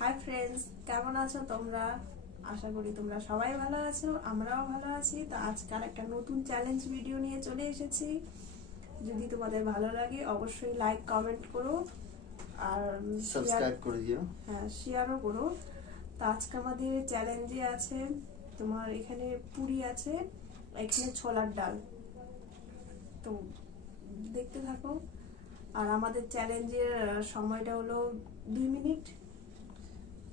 Hi friends, কেমন আছো তোমরা? আশা করি তোমরা সবাই ভালো আছো, আমরাও ভালো আছি। তো আজকাল একটা নতুন চ্যালেঞ্জ ভিডিও নিয়ে চলে এসেছি। যদি তোমাদের ভালো লাগে অবশ্যই লাইক কমেন্ট করো আর সাবস্ক্রাইব করে দিও। হ্যাঁ, শেয়ারও করো। তো আজকে আমাদের চ্যালেঞ্জে আছে তোমার এখানে পুরি আছে, এখানে ছোলার ডাল। তো দেখতে থাকো। আর আমাদের চ্যালেঞ্জের সময়টা হলো 2 মিনিট।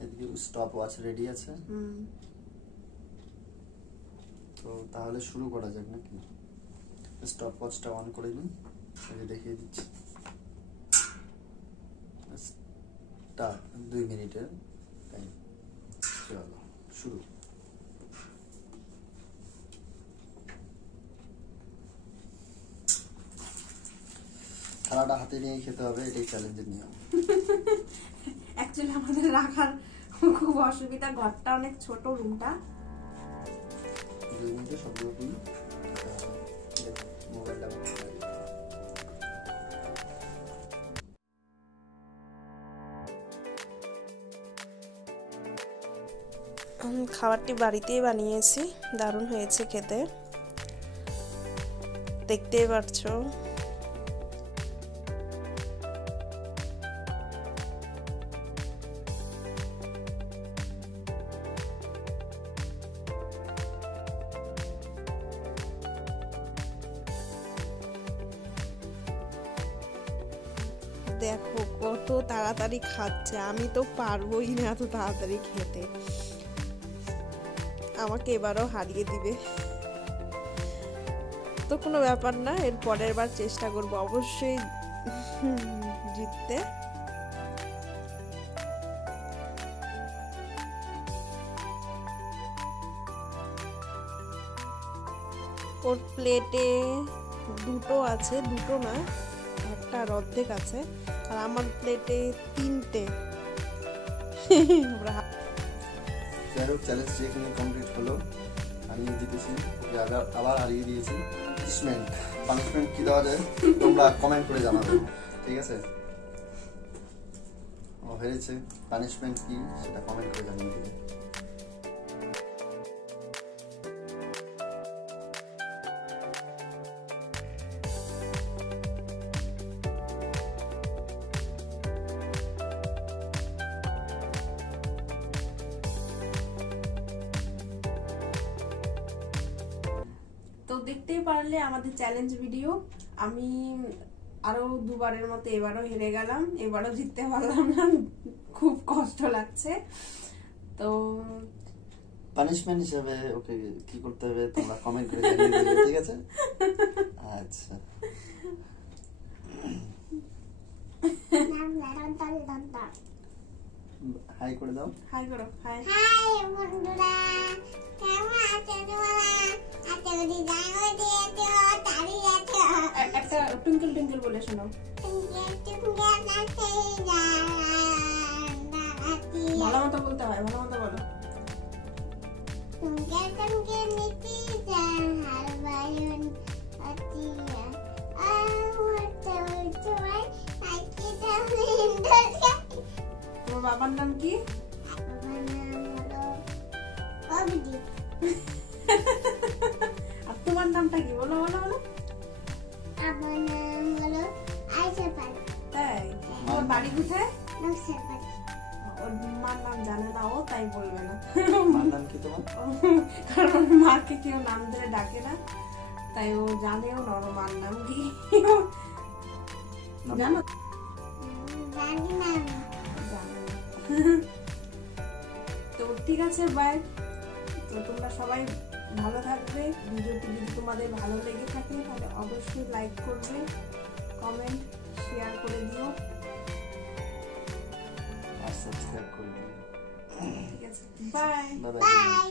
এদিকে স্টপ ওয়াচ রেডি আছে। তো তাহলে শুরু করা যাক নাকি? স্টপ ওয়াচটা অন করে নিই, দেখিয়ে দিচ্ছি। 2 মিনিটের টাইম। চলো শুরু। থালাটা হাতে নিয়ে খেতে হবে, এটাই চ্যালেঞ্জের নিয়ম। অ্যাকচুয়ালি আমাদের রাখার খুব অসুবিধা, ঘরটা অনেক ছোট, রুমটা। 2 মিনিটে সবগুলো করি। মোবাইলটা খাবারটি বাড়িতেই বানিয়েছি, দারুণ হয়েছে খেতে, দেখতেই পারছো। দেখো কত তাড়াতাড়ি খাচ্ছে, আমি তো পারবোই না এত তাড়াতাড়ি খেতে। আমাকে এবারও হারিয়ে দিবে তো কোনো ব্যাপার না, এর পরের বার চেষ্টা করব অবশ্যই জিততে। ওর প্লেটে দুটো আছে, দুটো না, একটা অর্ধেক আছে, আর আমার প্লেটে 3টে। চ্যালেঞ্জ যেখানে কমপ্লিট হলো, আমি জিতেছি, ওকে আবার হারিয়ে দিয়েছি। পানিশমেন্ট কি দেওয়া যায় তোমরা কমেন্ট করে জানাবে, ঠিক আছে? ও হেরেছে, পানিশমেন্ট কি সেটা কমেন্ট করে জানিয়ে দিবে। তো দেখতেই পারলে আমাদের চ্যালেঞ্জ ভিডিও। আমি আরো দুবারের মতো এবারও হেরে গেলাম, এবারও জিততে পারলাম না, খুব কষ্ট লাগছে। তো পানিশমেন্ট হিসেবে ওকে কি করতে হবে তোমরা কমেন্ট করে জানিয়ে দিবে, ঠিক আছে? আচ্ছা, হাই করে দাও। হাই করো। হাই হাই বন্ধুরা, কেমন আছো তোমরা? আশা করি জানো দিয়েছো, তাড়ি আছো। একটা টুইঙ্কেল টুইঙ্কেল বলে শোনাও। ভালো মতো বলতে হয়, ভালো মতো বলো। তোমার বাবার নাম কি? আর তোমার নামটা কি? বলো বলো বলো। আমার নাম হলো আয়েশা পাল। তাই? তোমার বাড়ি কোথায়? নকশার পাল। ওর মার নাম জানে না ও, তাই বলবে না। মার নাম কি তোমার? কারণ মাকে কেউ নাম ধরে ডাকে না, তাই ও জানেও না ওর মার নাম কি। জানো? জানি না। জানে না। তো ঠিক আছে, বাই। তো তোমরা সবাই ভালো থাকবে। ভিডিওটি যদি তোমাদের ভালো লেগে থাকে তাহলে অবশ্যই লাইক করবে, কমেন্ট শেয়ার করে দিও, আর সাবস্ক্রাইব করে দিও। ঠিক আছে? Bye bye bye.